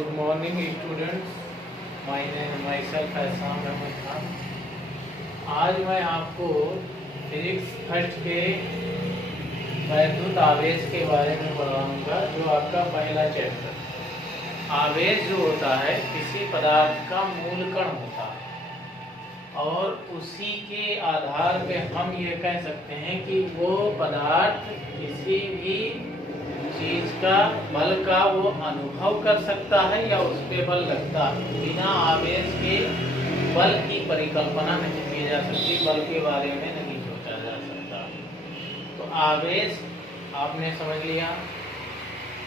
Good morning students, my self एहसान अहमद खान। आज मैं आपको फिजिक्स फर्स्ट के वैद्युत आवेश के बारे में पढ़ाऊंगा, जो आपका पहला चैप्टर। आवेश जो होता है किसी पदार्थ का मूल कण होता है और उसी के आधार पे हम ये कह सकते हैं कि वो पदार्थ किसी भी चीज का बल का वो अनुभव कर सकता है या उस पे बल लगता है। बिना आवेश के बल की परिकल्पना नहीं की जा सकती, बल के बारे में नहीं सोचा जा सकता। तो आवेश आपने समझ लिया।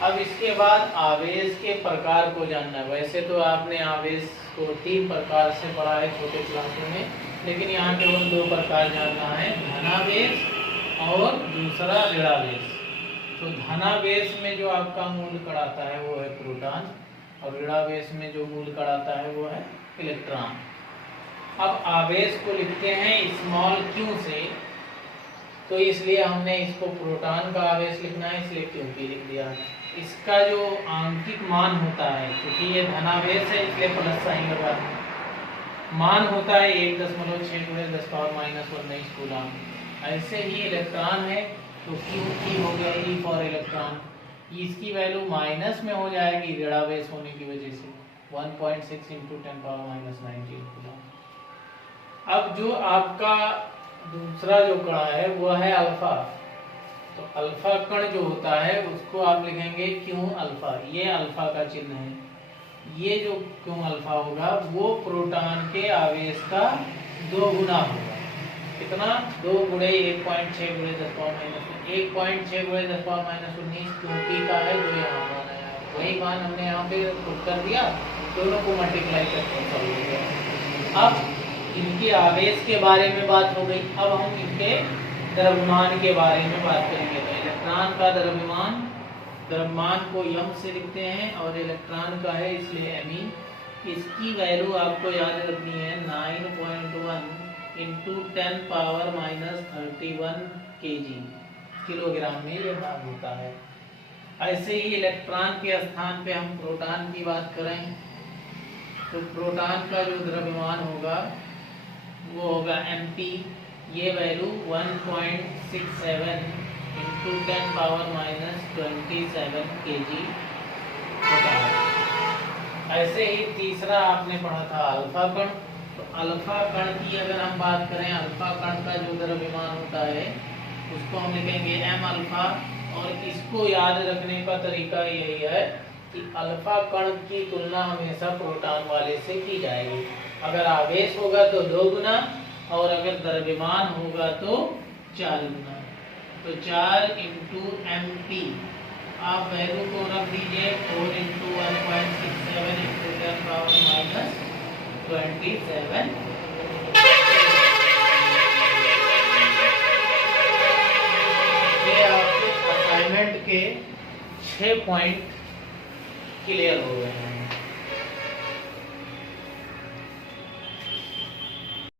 अब इसके बाद आवेश के प्रकार को जानना है। वैसे तो आपने आवेश को 3 प्रकार से पढ़ा है छोटे क्लासों में, लेकिन यहाँ केवल 2 प्रकार जानना है, धनावेश और दूसरा ऋणावेश। तो धनावेश में जो आपका मूल कण आता है वो है प्रोटॉन और ऋणावेश में जो मूल कण आता है वो है इलेक्ट्रॉन। अब आवेश को लिखते हैं स्मॉल क्यू से, तो इसलिए हमने इसको प्रोटॉन का आवेश लिखना है, इसलिए क्यू पी लिख दिया। इसका जो आंतरिक मान होता है, क्योंकि ये धनावेश है इसलिए प्लस साइन लगा है, मान होता है 1.6 × 10⁻⁻⁰ कूलम। ऐसे ही इलेक्ट्रॉन है तो क्यू की हो गया ई फॉर इलेक्ट्रॉन, इसकी वैल्यू माइनस में हो जाएगी ऋणावेश होने की वजह से 1.6 × 10⁻⁻19 कूलम। अब जो आपका दूसरा जो कण है वो है अल्फा। तो अल्फा कण जो होता है उसको आप लिखेंगे क्यू अल्फा, ये अल्फा का चिन्ह है। ये जो क्यू अल्फा होगा वो प्रोटॉन के आवेश का 2 गुना होगा। कितना? 2 × 1.6 × 10⁻⁻19 1.6 × 10⁻⁻19 क्योंकि का है जो यहाँ मान आया, वही मान हमने यहाँ पे पुट कर दिया, दोनों को मल्टीप्लाई करके सॉल्व हो गया। अब इनके आवेश के बारे में बात हो गई, अब हम इनके द्रव्यमान के बारे में बात करेंगे। तो इलेक्ट्रॉन का द्रव्यमान को यम से लिखते हैं और इलेक्ट्रॉन का है इसलिए एमी। इसकी वैल्यू आपको याद रखनी है 9.1 × 10⁻−31 kg, किलोग्राम में ये भाग होता है। ऐसे ही इलेक्ट्रॉन के स्थान पे हम प्रोटॉन की बात करें तो प्रोटॉन का जो द्रव्यमान होगा वो होगा mp। ये वैल्यू 1.67 × 10⁻−27 kg होता है। ऐसे ही तीसरा आपने पढ़ा था अल्फा कण। तो अल्फा कण की अगर हम बात करें, अल्फा कण का जो द्रव्यमान होता है उसको हम लिखेंगे m अल्फा। और इसको याद रखने का तरीका यही है कि अल्फा कण की तुलना हमेशा प्रोटॉन वाले से की जाएगी। अगर आवेश होगा तो 2 गुना और अगर द्रव्यमान होगा तो 4 गुना। तो 4 × mp आप वैल्यू को रख दीजिए 4 × 1.67 × 10⁻⁻27। ये आपके असाइनमेंट के 6 पॉइंट क्लियर हो गए हैं।